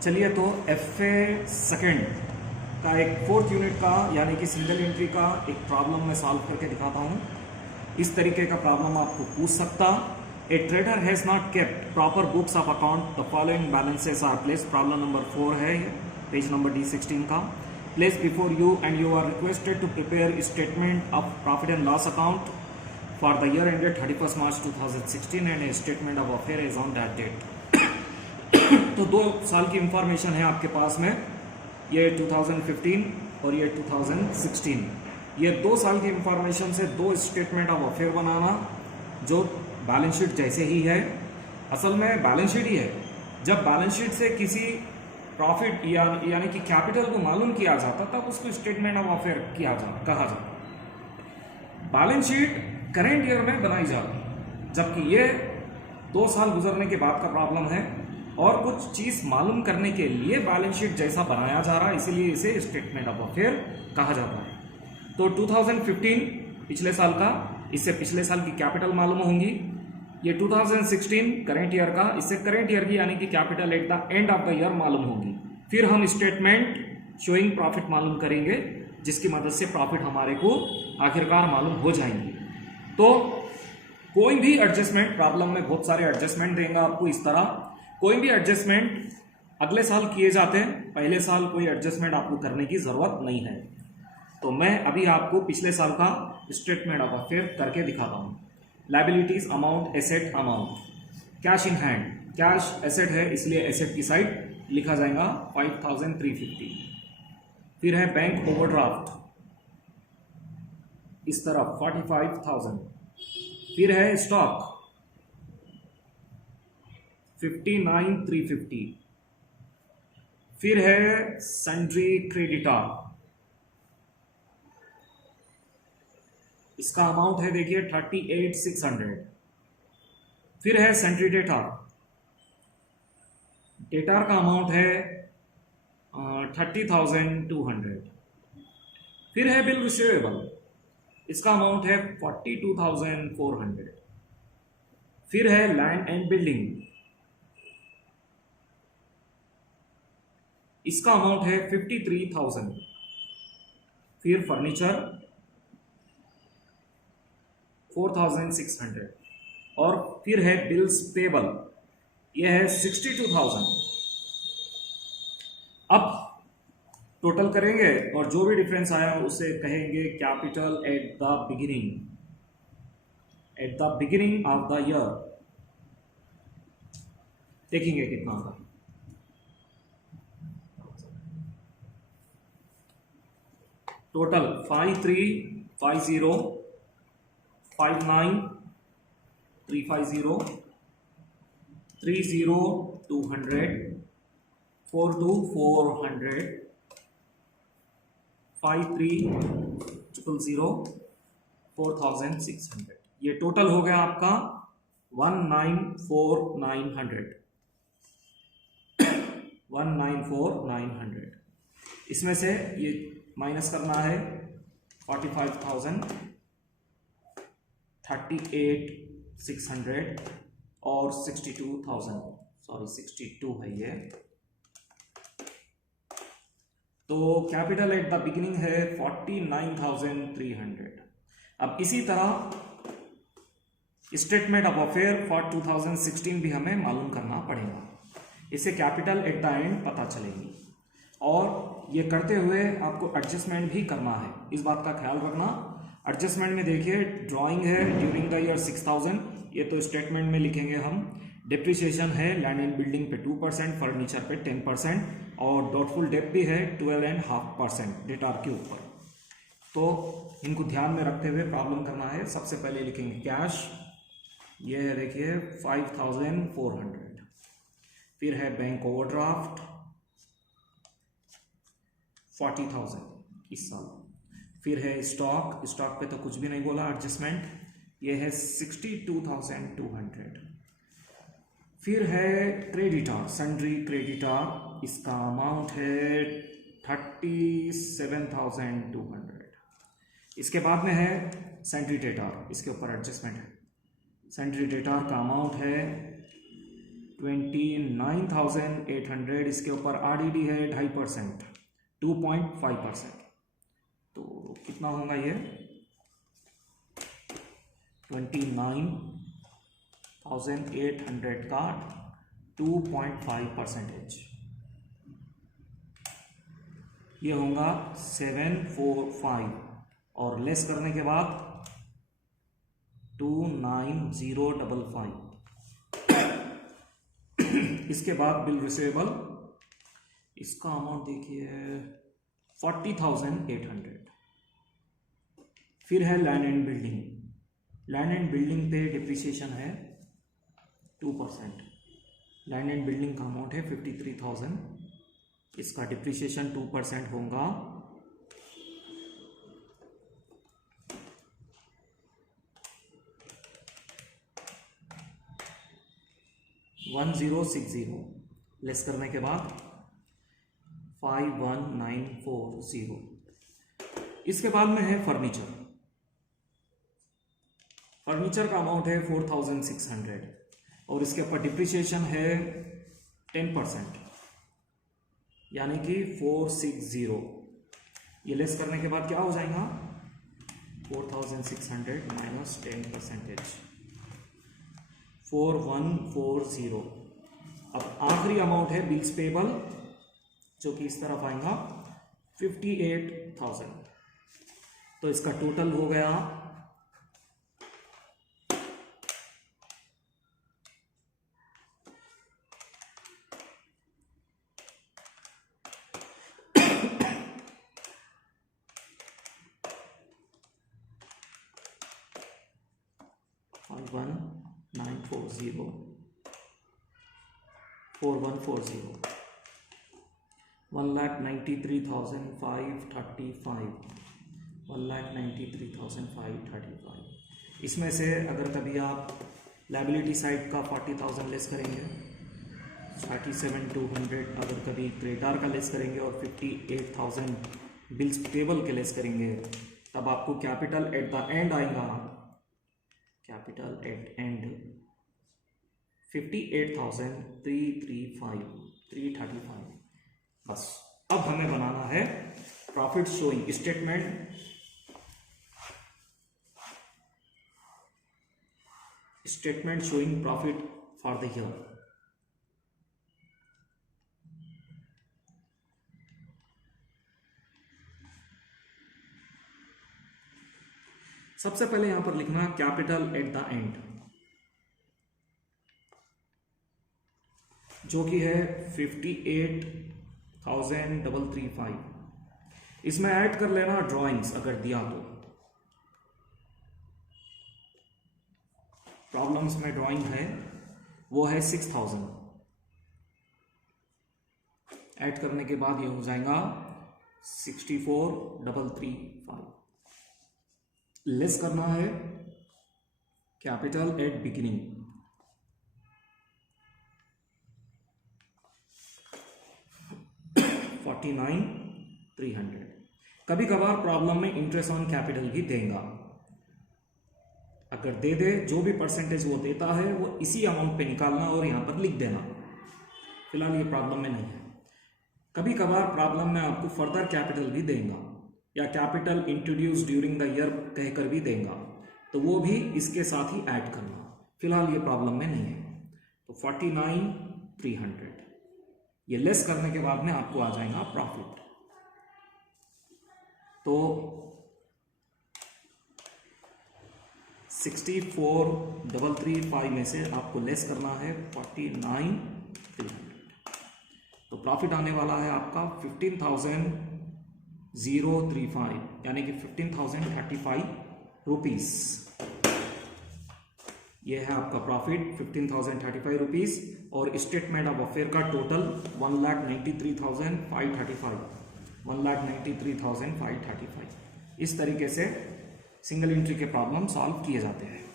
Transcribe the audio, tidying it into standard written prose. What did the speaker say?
चलिए तो FA second का एक फोर्थ यूनिट का यानी कि सिंगल एंट्री का एक प्रॉब्लम मैं सॉल्व करके दिखाता हूँ। इस तरीके का प्रॉब्लम आपको पूछ सकता। A trader has not kept proper books of account, the following balances are place. Problem number 4 है ये, पेज नंबर D16 का। Place before you and you are requested to prepare statement of profit and loss account for the year ended 31 March 2016 and a statement of affair is on that date. तो 2 साल की information है आपके पास में, ये 2015 और ये 2016। ये 2 साल की इंफॉर्मेशन से 2 स्टेटमेंट ऑफ अफेयर बनाना जो बैलेंस शीट जैसे ही है, असल में बैलेंस शीट ही है। जब बैलेंस शीट से किसी प्रॉफिट यानी कि कैपिटल को मालूम किया जाता तब उसको स्टेटमेंट ऑफ अफेयर कहा जाता। बैलेंस शीट करेंट ईयर में बनाई जाती, जबकि ये 2 साल गुजरने के बाद का प्रॉब्लम है और कुछ चीज मालूम करने के लिए बैलेंस शीट जैसा बनाया जा रहा है, इसीलिए इसे स्टेटमेंट ऑफ अफेयर कहा जाता है। तो 2015 पिछले साल का, इससे पिछले साल की कैपिटल मालूम होंगी। ये 2016 करेंट ईयर का, इससे करेंट ईयर की यानी कि capital at the end of the year मालूम होगी। फिर हम स्टेटमेंट शोइंग प्रॉफिट मालूम करेंगे, जिसकी मदद से प्रॉफिट हमारे को आखिरकार मालूम हो जाएंगे। तो कोई भी एडजस्टमेंट, प्रॉब्लम में बहुत सारे एडजस्टमेंट देंगे आपको इस तरह। कोई भी एडजस्टमेंट अगले साल किए जाते हैं, पहले साल कोई एडजस्टमेंट आपको करने की जरूरत नहीं है। तो मैं अभी आपको पिछले साल का स्टेटमेंट ऑफ अफेयर करके दिखाता हूँ। Liabilities amount, asset amount, cash in hand, cash asset है इसलिए एसेट की साइड लिखा जाएगा 5350। फिर है बैंक ओवरड्राफ्ट इस तरफ 45,000। फिर है स्टॉक 59,350। फिर है सन्ड्री क्रेडिटर, इसका अमाउंट है देखिए 38,600। फिर है सन्ड्री डेटार, डेटार का अमाउंट है 30,200। फिर है बिल रिसीवेबल, इसका अमाउंट है 42,400। फिर है लैंड एंड बिल्डिंग, इसका अमाउंट है 53,000। फिर फर्नीचर 4,600 और फिर है बिल्स पेबल, यह है 62,000। अब टोटल करेंगे और जो भी डिफरेंस आया उसे कहेंगे capital at the beginning of the year. देखेंगे कितना होगा। टोटल 5350, 59,350, 30,200, 42,400, 53,000, 4,600। ये टोटल हो गया आपका 19,4,900। 19,4,900 इसमें से ये माइनस करना है 45,000, 38,600 और 62,000, सॉरी 62 है ये। तो कैपिटल एट द बिगिनिंग है 49,300। अब इसी तरह स्टेटमेंट ऑफ अफेयर फॉर 2016 भी हमें मालूम करना पड़ेगा, इससे कैपिटल एट द एंड पता चलेगी। और ये करते हुए आपको एडजस्टमेंट भी करना है, इस बात का ख्याल रखना। एडजस्टमेंट में देखिए ड्राइंग है ड्यूरिंग द ईयर 6,000, ये तो स्टेटमेंट में लिखेंगे हम। डिप्रिसिएशन है लैंड एंड बिल्डिंग पे 2%, फर्नीचर पे 10% और डॉटफुल डेट भी है 12.5% डेटार के ऊपर। तो इनको ध्यान में रखते हुए प्रॉब्लम करना है। सबसे पहले लिखेंगे कैश, ये है देखिए 5,400। फिर है बैंक ओवरड्राफ्ट 40,000 इस साल। फिर है स्टॉक, स्टॉक पे तो कुछ भी नहीं बोला, एडजस्टमेंट, ये है 62,200। फिर है क्रेडिटर, सन्ड्री क्रेडिटर, इसका अमाउंट है 37,200। इसके बाद में है सन्ड्री डेटार, इसके ऊपर एडजस्टमेंट है। सन्ड्री डेटार का अमाउंट है 29,800, इसके ऊपर RDD है 2.5%, 2.5%, तो कितना होगा ये 29,800 का 2.5%, ये होगा 745 और लेस करने के बाद 29055। इसके बाद बिल रिसीवेबल, इसका अमाउंट देखिए 40,800। फिर है land and building, land and building पे डिप्रिसिएशन है 2%, लैंड एंड बिल्डिंग का अमाउंट है 53,000, इसका डिप्रिसिएशन 2% होगा 1060, लेस करने के बाद 51,940। इसके बाद में है फर्नीचर, फर्नीचर का अमाउंट है 4,600 और इसके ऊपर डिप्रिसिएशन है 10%, यानी कि 460। ये लेस करने के बाद क्या हो जाएगा 4,600 माइनस 10%, 4140। अब आखिरी अमाउंट है बिल्स पेबल, जो कि इस तरफ आएगा 58,000। तो इसका टोटल हो गया 41,940, 4140, 1,93,535, 1,93,535। इसमें से अगर कभी आप लाइबिलिटी साइड का 40,000 लेस करेंगे, 37,200 अगर कभी क्रेडिटर का लेस करेंगे और 58,000 बिल्स पेबल के लेस करेंगे, तब आपको कैपिटल एट द एंड आएगा, कैपिटल एट एंड 58,335। बस अब हमें बनाना है profit showing statement, statement showing profit for the year. सबसे पहले यहां पर लिखना कैपिटल एट द एंड, जो कि है 58,335। इसमें ऐड कर लेना ड्राइंग्स अगर दिया तो, प्रॉब्लम्स में ड्राइंग है वो है 6,000। ऐड करने के बाद ये हो जाएगा 64,335। लेस करना है कैपिटल एट बिगिनिंग, 49,300। कभी कभार प्रॉब्लम में इंटरेस्ट ऑन कैपिटल भी देगा, अगर दे दे जो भी परसेंटेज वो देता है वो इसी अमाउंट पे निकालना और यहां पर लिख देना। फिलहाल ये प्रॉब्लम में नहीं है। कभी कभार प्रॉब्लम में आपको फर्दर कैपिटल भी देगा या capital introduce during the year कहकर भी देगा, तो वो भी इसके साथ ही ऐड करना। फिलहाल ये प्रॉब्लम में नहीं है। तो 49,300 ये लेस करने के बाद में आपको आ जाएगा प्रॉफिट। तो 64,335 में से आपको लेस करना है 49,300, तो प्रॉफिट आने वाला है आपका 15,035, यानी कि 15,035 रुपीज। ये है आपका प्रॉफिट 15,035 रुपीज। और स्टेटमेंट ऑफ अफेयर का टोटल 1,93,535, 1,93,535। इस तरीके से सिंगल एंट्री के प्रॉब्लम सॉल्व किए जाते हैं।